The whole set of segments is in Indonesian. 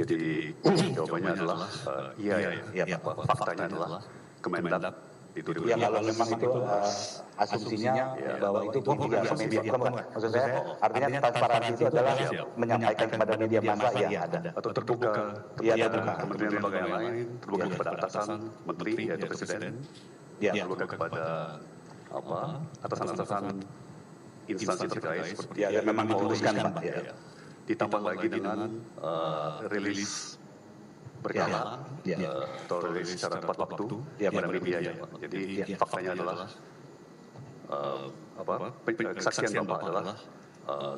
Jadi jawabannya adalah iya, faktanya adalah Kemendak dituduh. Ya kalau memang itu asumsinya bahwa itu tidak ke media, maksud saya artinya transparansi itu adalah menyampaikan kepada media massa ya ada Atau terbuka kepada kementerian lembaga yang lain, terbuka kepada atasan menteri yaitu presiden, terbuka kepada atasan-atasan instansi terkait seperti yang memang diputuskan Pak. Ditambah lagi dengan rilis berkala atau rilis secara tepat waktu pada media. Jadi faktanya adalah kesaksian Bapak adalah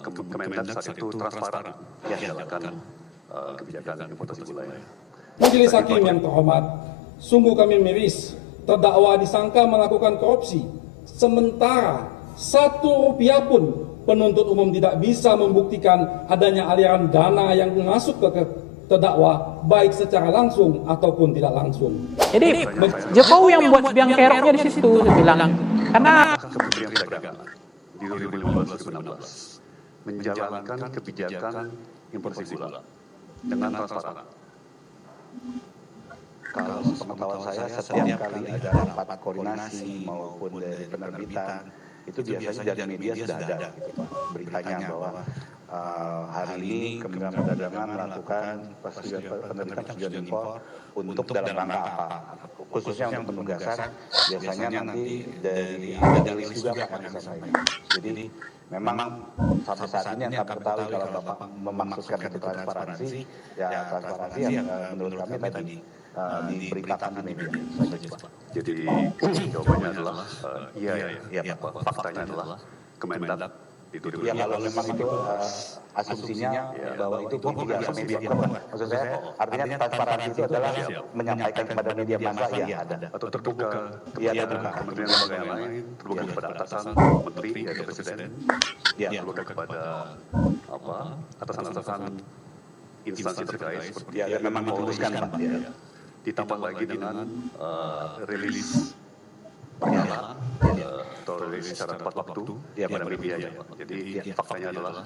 Kemendak saat itu transparan menjalankan kebijakan importasi gula. Majelis Hakim yang terhormat, sungguh kami miris terdakwa disangka melakukan korupsi, sementara Rp1 pun penuntut umum tidak bisa membuktikan adanya aliran dana yang masuk ke terdakwa baik secara langsung ataupun tidak langsung. Jadi Jokowi yang buat biang keroknya di situ, saya bilang. Karena Kementerian Perdagangan di 2015-2016 menjalankan kebijakan importasi gula dengan transparan. Kalau sepengetahuan saya setiap kali ada rapat koordinasi maupun dari penerbitan itu biasanya dari media sudah ada gitu Pak beritanya bahwa hari ini Kementerian Perdagangan melakukan penerbitan persetujuan impor untuk dalam rangka apa, khususnya untuk penugasan biasanya nanti dari ada rilis juga Pak yang sampaikan. Jadi memang sampai saat ini yang kami ketahui kalau Bapak memaksudkan itu transparansi, ya transparansi yang menurut kami tadi diberitakan di media. Jadi jawabannya adalah iya, faktanya adalah Kemendak dituduh. Ya kalau memang itu asumsinya bahwa itu tidak ke media, maksud saya artinya transparansi itu adalah menyampaikan kepada media massa ya ada Atau terbuka kepada kementerian lembaga yang lain, terbuka kepada atasan menteri yaitu presiden, terbuka kepada atasan-atasan instansi terkait seperti yang memang diputuskan Pak. Ditambah lagi dengan rilis berkala atau rilis secara tepat waktu pada media. Jadi faktanya adalah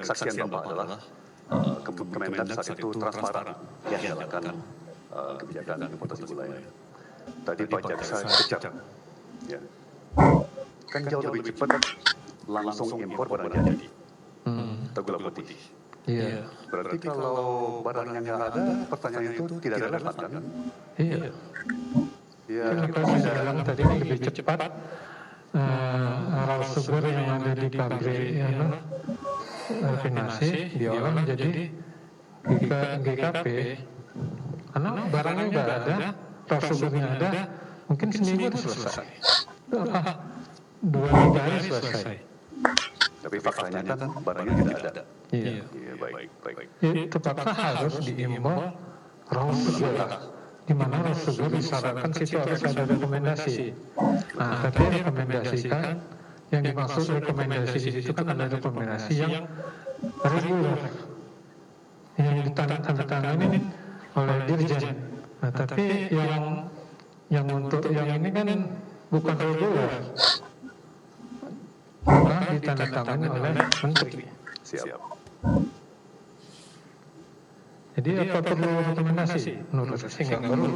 kesaksian Bapak adalah Kemendak saat itu transparan menjalankan kebijakan importasi gula. Tadi Pak Jaksa kejam, kan jauh lebih cepat langsung impor barang jadi atau gula putih. iya. Berarti kalau barangnya nggak ada, pertanyaan itu tidak relevan kan? Iya. Ya, Kenapa saya bilang tadi lebih cepat raw sugar yang ada di pabrik rafinasi diolah menjadi GKP karena barangnya udah ada, raw sugarnya ada, mungkin seminggu udah selesai. 2-3 hari selesai. tapi faktanya kan barangnya tidak ada. Iya. Iya, baik. Terpaksa harus diimpor raw sugar, di mana raw sugar disyaratkan situ harus ada rekomendasi. Nah, tapi rekomendasikan yang dimaksud rekomendasi di situ kan ada rekomendasi yang reguler, yang ditandatangani oleh dirjen. Nah, tapi yang untuk yang ini kan bukan reguler, maka ditandatangani oleh menteri. Siap. Jadi apa perlu rekomendasi? Menurut saya nggak perlu.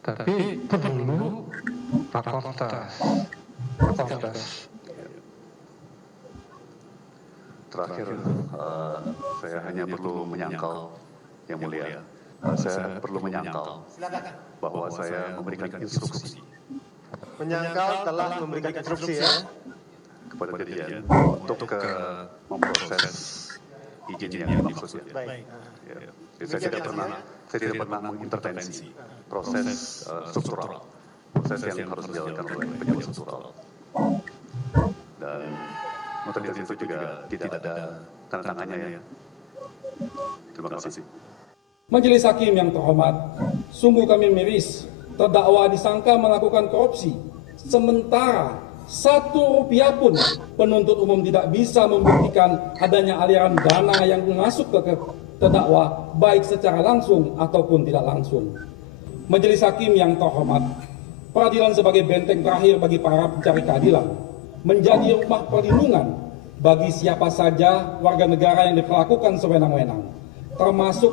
Tapi perlu rakortas. Terakhir, saya hanya perlu menyangkal, yang mulia. Saya perlu menyangkal bahwa saya memberikan instruksi Menyangkal telah memberikan instruksi ya kepada dirjen untuk memproses izin yang dimaksud. baik Jadi saya tidak pernah mengintervensi proses struktural, proses yang harus dijalankan oleh pejabat struktural. Dan nota itu juga tidak ada tanda tangannya ya. Terima kasih. Majelis Hakim yang terhormat, sungguh kami miris terdakwa disangka melakukan korupsi, sementara Rp1 pun penuntut umum tidak bisa membuktikan adanya aliran dana yang masuk ke terdakwa baik secara langsung ataupun tidak langsung. Majelis Hakim yang terhormat, peradilan sebagai benteng terakhir bagi para pencari keadilan menjadi rumah perlindungan bagi siapa saja warga negara yang diperlakukan sewenang-wenang, termasuk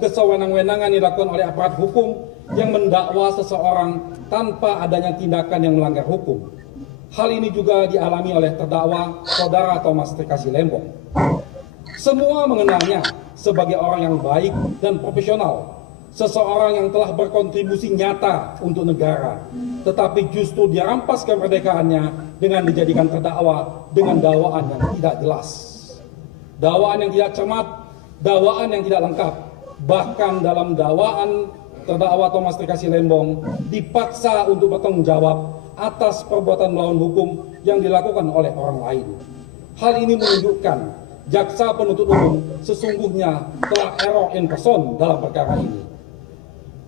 kesewenang-wenangan yang dilakukan oleh aparat hukum yang mendakwa seseorang tanpa adanya tindakan yang melanggar hukum. Hal ini juga dialami oleh terdakwa Saudara Thomas T. Kasih Lembong. Semua mengenalnya sebagai orang yang baik dan profesional, seseorang yang telah berkontribusi nyata untuk negara, tetapi justru dirampas kemerdekaannya dengan dijadikan terdakwa dengan dakwaan yang tidak jelas, dakwaan yang tidak cermat, dakwaan yang tidak lengkap. Bahkan dalam dakwaan, terdakwa Thomas T. Kasih Lembong dipaksa untuk bertanggung jawab atas perbuatan melawan hukum yang dilakukan oleh orang lain. Hal ini menunjukkan jaksa penuntut umum sesungguhnya telah error in person dalam perkara ini.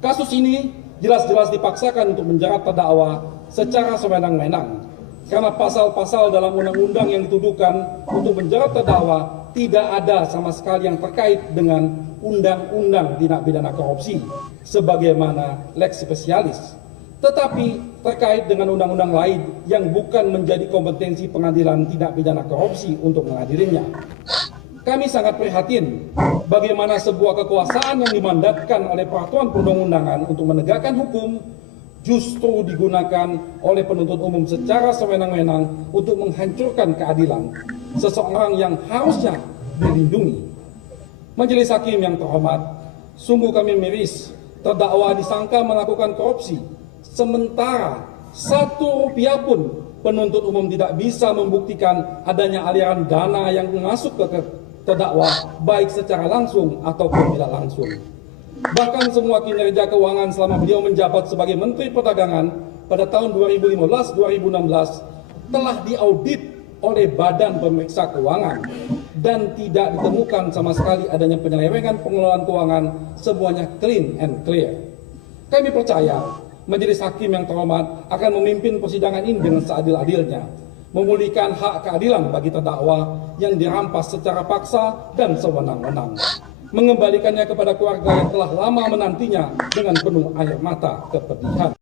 Kasus ini jelas-jelas dipaksakan untuk menjerat terdakwa secara sewenang-wenang karena pasal-pasal dalam undang-undang yang dituduhkan untuk menjerat terdakwa tidak ada sama sekali yang terkait dengan undang-undang tindak pidana korupsi sebagaimana lex specialis, tetapi terkait dengan undang-undang lain yang bukan menjadi kompetensi pengadilan tindak pidana korupsi untuk mengadilinya. Kami sangat prihatin bagaimana sebuah kekuasaan yang dimandatkan oleh peraturan perundang-undangan untuk menegakkan hukum justru digunakan oleh penuntut umum secara sewenang-wenang untuk menghancurkan keadilan seseorang yang harusnya dilindungi. Majelis Hakim yang terhormat, sungguh kami miris terdakwa disangka melakukan korupsi, sementara Rp1 pun penuntut umum tidak bisa membuktikan adanya aliran dana yang masuk ke terdakwa baik secara langsung ataupun tidak langsung. Bahkan semua kinerja keuangan selama beliau menjabat sebagai Menteri Perdagangan pada tahun 2015-2016 telah diaudit oleh Badan Pemeriksa Keuangan dan tidak ditemukan sama sekali adanya penyelewengan pengelolaan keuangan, semuanya clean and clear. Kami percaya Majelis Hakim yang terhormat akan memimpin persidangan ini dengan seadil-adilnya, memulihkan hak keadilan bagi terdakwa yang dirampas secara paksa dan sewenang-wenang, mengembalikannya kepada keluarga yang telah lama menantinya dengan penuh air mata kepedihan.